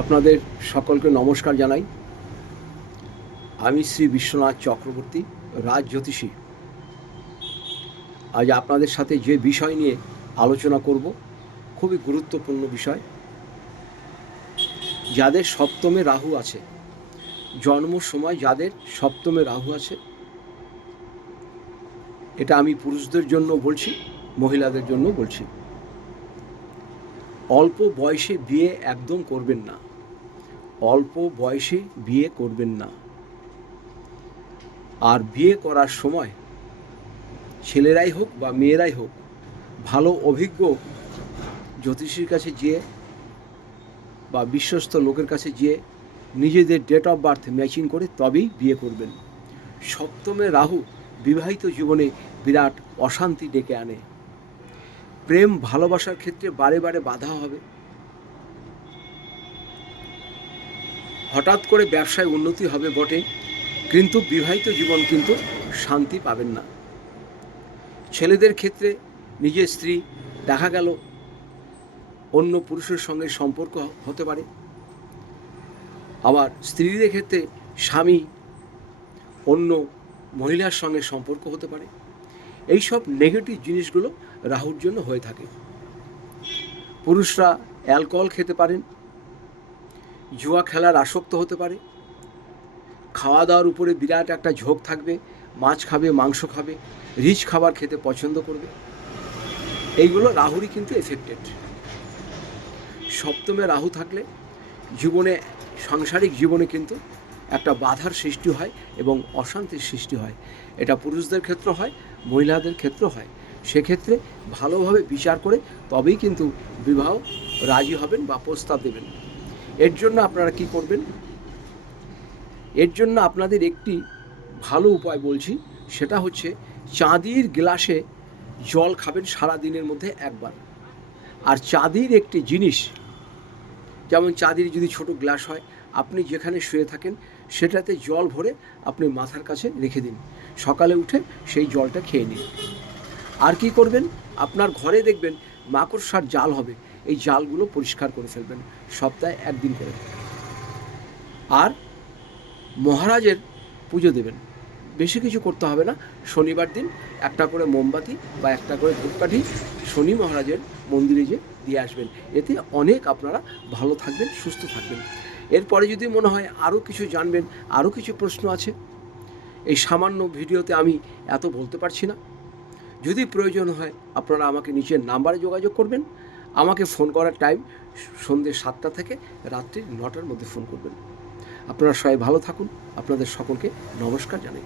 আপনাদের সকলকে নমস্কার জানাই। আমি শ্রী বিশ্বনাথ চক্রবর্তী, রাজ জ্যোতিষী। আজ আপনাদের সাথে যে বিষয় নিয়ে আলোচনা করব, খুবই গুরুত্বপূর্ণ বিষয়। যাদের সপ্তমে রাহু আছে, জন্ম সময় যাদের সপ্তমে রাহু আছে, এটা আমি পুরুষদের জন্য বলছি, মহিলাদের জন্য বলছি। অল্প বয়সে বিয়ে একদম করবেন না। অল্প বয়সে বিয়ে করবেন না। আর বিয়ে করার সময় ছেলেরাই হোক বা মেয়েরাই হোক, ভালো অভিজ্ঞ জ্যোতিষীর কাছে যেয়ে বা বিশ্বস্ত লোকের কাছে যেয়ে নিজেদের ডেট অফ বার্থ ম্যাচিং করে তবেই বিয়ে করবেন। সপ্তমে রাহু বিবাহিত জীবনে বিরাট অশান্তি ডেকে আনে। প্রেম ভালোবাসার ক্ষেত্রে বারে বারে বাধা হবে। হঠাৎ করে ব্যবসায় উন্নতি হবে বটে, কিন্তু বিবাহিত জীবন কিন্তু শান্তি পাবেন না। ছেলেদের ক্ষেত্রে নিজের স্ত্রী, দেখা গেল অন্য পুরুষের সঙ্গে সম্পর্ক হতে পারে। আবার স্ত্রীদের ক্ষেত্রে স্বামী অন্য মহিলার সঙ্গে সম্পর্ক হতে পারে। এইসব নেগেটিভ জিনিসগুলো রাহুর জন্য হয়ে থাকে। পুরুষরা অ্যালকোহল খেতে পারেন, জুয়া খেলার আসক্ত হতে পারে খাওয়া দাওয়ার উপরে বিরাট একটা ঝোঁক থাকবে, মাছ খাবে, মাংস খাবে, রিচ খাবার খেতে পছন্দ করবে। এইগুলো রাহুরই কিন্তু এফেক্টেড সপ্তমে রাহু থাকলে জীবনে, সাংসারিক জীবনে কিন্তু একটা বাধার সৃষ্টি হয় এবং অশান্তির সৃষ্টি হয়। এটা পুরুষদের ক্ষেত্রে হয়, মহিলাদের ক্ষেত্রে হয়। সেক্ষেত্রে ভালোভাবে বিচার করে তবেই কিন্তু বিবাহ রাজি হবেন বা প্রস্তাব দেবেন। এর জন্য আপনারা কি করবেন? এর জন্য আপনাদের একটি ভালো উপায় বলছি, সেটা হচ্ছে চাঁদির গ্লাসে জল খাবেন সারা দিনের মধ্যে একবার। আর চাঁদির একটি জিনিস, যেমন চাঁদির যদি ছোট গ্লাস হয়, আপনি যেখানে শুয়ে থাকেন সেটাতে জল ভরে আপনি মাথার কাছে রেখে দিন। সকালে উঠে সেই জলটা খেয়ে নিন। আর কি করবেন? আপনার ঘরে দেখবেন মাকড়সার জাল হবে। এই জালগুলো পরিষ্কার করে ফেলবেন। সপ্তাহে একদিন করে। আর মহারাজের পুজো দেবেন। বেশি কিছু করতে হবে না। শনিবার দিন একটা করে মোমবাতি বা একটা করে ধূপকাঠি শনি মহারাজের মন্দিরে যে দিয়ে আসবেন। এতে অনেক আপনারা ভালো থাকবেন, সুস্থ থাকবেন। এরপরে যদি মনে হয় আরও কিছু জানবেন আরও কিছু প্রশ্ন আছে, এই সামান্য ভিডিওতে আমি এত বলতে পারছি না। যদি প্রয়োজন হয়, আপনারা আমাকে নিচের নাম্বারে যোগাযোগ করবেন। আমাকে ফোন করার টাইম সন্ধ্যে সাতটা থেকে রাত্রি নটার মধ্যে ফোন করবেন। আপনারা সবাই ভালো থাকুন। আপনাদের সকলকে নমস্কার জানাই।